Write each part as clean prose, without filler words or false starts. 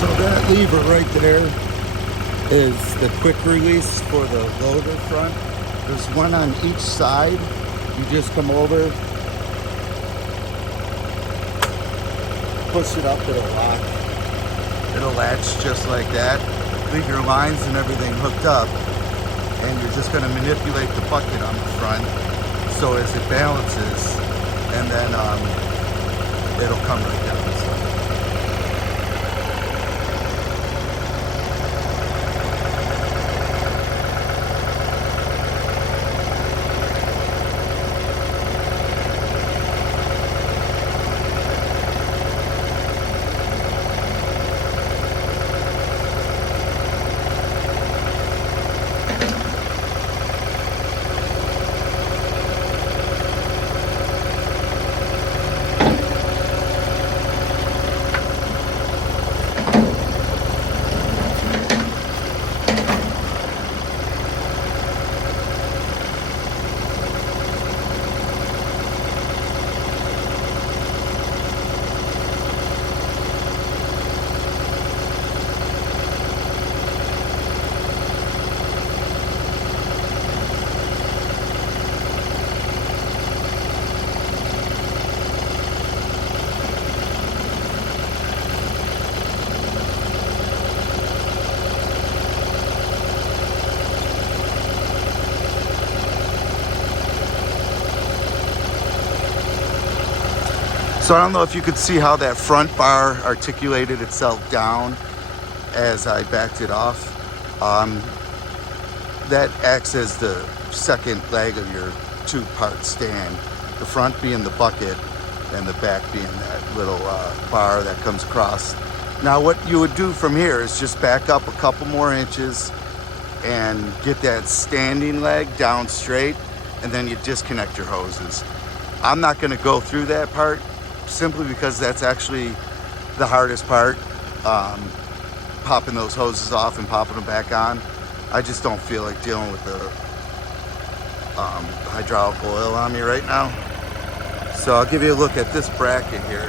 So that lever right there is the quick release for the loader front. There's one on each side. You just come over, push it up, it'll lock. It'll latch just like that. Leave your lines and everything hooked up, and you're just going to manipulate the bucket on the front so as it balances, and then it'll come right down. So. So I don't know if you could see how that front bar articulated itself down as I backed it off. That acts as the second leg of your two-part stand. The front being the bucket and the back being that little bar that comes across. Now what you would do from here is just back up a couple more inches and get that standing leg down straight, and then you disconnect your hoses. I'm not going to go through that part simply because that's actually the hardest part, popping those hoses off and popping them back on. I just don't feel like dealing with the hydraulic oil on me right now. So I'll give you a look at this bracket here.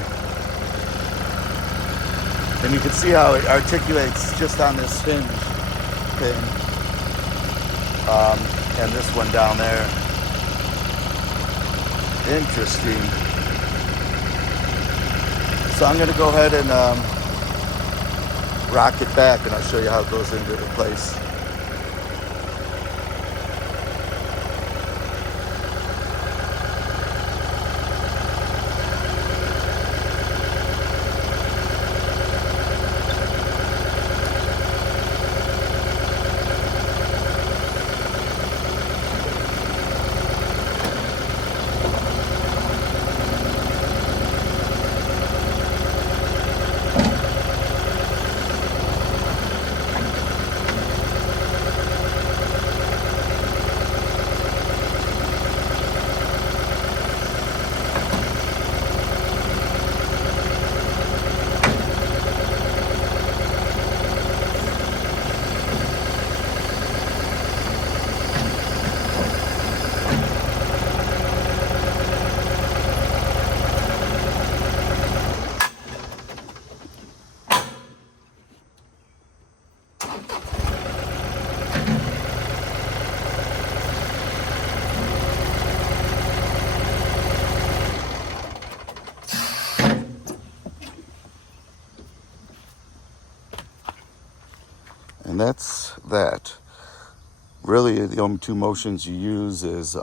And you can see how it articulates just on this hinge pin. And this one down there. Interesting. So I'm going to go ahead and rock it back, and I'll show you how it goes into the place. And that's that. Really, the only two motions you use is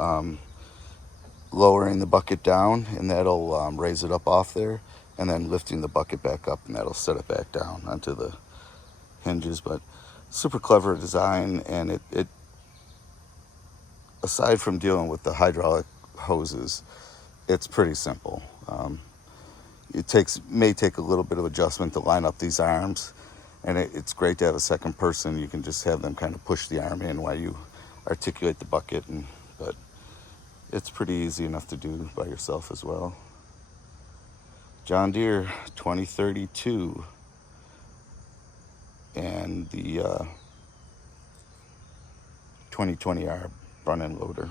lowering the bucket down, and that'll raise it up off there, and then lifting the bucket back up, and that'll set it back down onto the hinges. But super clever design, and it aside from dealing with the hydraulic hoses, it's pretty simple. It may take a little bit of adjustment to line up these arms, and it's great to have a second person. You can just have them kind of push the arm in while you articulate the bucket, but it's pretty easy enough to do by yourself as well. John Deere 2032 and the 2020R front end loader.